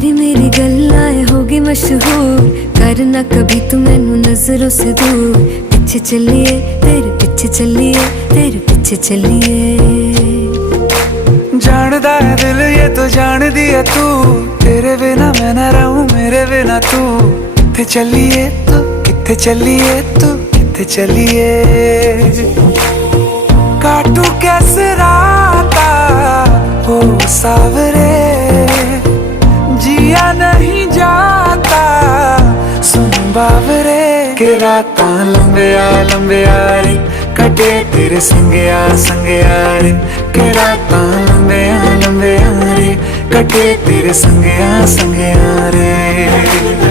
तेरी मेरी गल्लाएं होगी मशहूर, करना कभी तू मैनू नजरों से दूर। पीछे चलिए तेरे पीछे चलिए, तेरे पीछे चलिए। जानदा है दिल ये तो जान दिया तू, तेरे बिना मैं ना रहूं मेरे बिना तू। किथे चलिए तू, किथे चलिए तू, किथे चलिए। काटू कैसे राता हो सावरे, जिया नहीं जाता सुन बावरे। के राता लंबिया लंबिया रे, कटे तेरे संगया संगया रे। के राता लंबिया लंबिया रे, कटे तेरे संगया संगया रे।